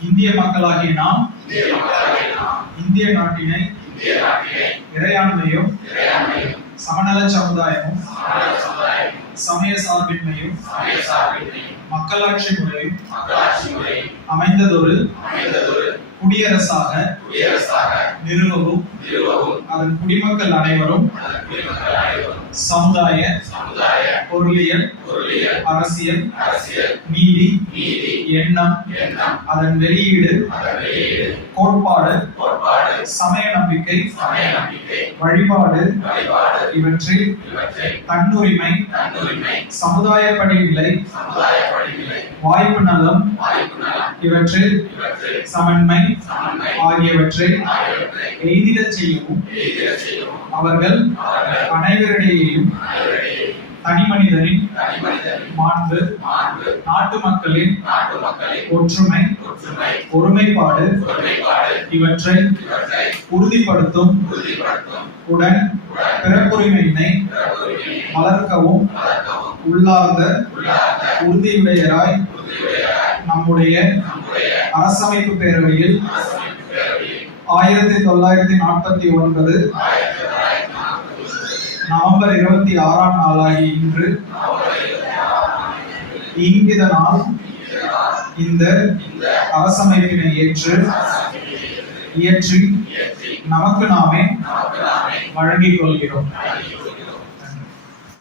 இந்திய மக்களாகிய நாம் இந்திய நாட்டினை இறையாண்மையும் சமநல சமுதாயமும் சமய சார்பின்மையும் மக்களாட்சி முறையும் அமைந்ததொரு குடியரசாக நிறுவவும் அதன் குடிமக்கள் அனைவரும் சமுதாய பொருளியல் அரசியல் நீதி எண்ணம் அதன் வெளியீடு கோட்பாடு சமய நம்பிக்கை வழிபாடு இவற்றில் தன்னுரிமை சமுதாய படிநிலை வாய்ப்பு நலம் இவற்றில் சமன்மை ஆகியவற்றை எய்திடச் செய்யவும் அவர்கள் அனைவரிடையேயும் தனி மனிதனின் மாண்பு நாட்டு மக்களின் ஒற்றுமை ஒருமைப்பாடு இவற்றை உறுதிப்படுத்தும் உடன் பிறப்புரிமையினை வளர்க்கவும் உள்ளார்ந்த உறுதியுடையராய் நம்முடைய அரசமைப்பு பேரவையில் ஆயிரத்தி தொள்ளாயிரத்தி நாற்பத்தி ஒன்பது நவம்பர் இருபத்தி ஆறாம் நாளாகி இன்று. இங்கித நாள் இந்த அரசமைப்பினை ஏற்று இயற்றி நமக்கு நாமே வழங்கிக் கொள்கிறோம்.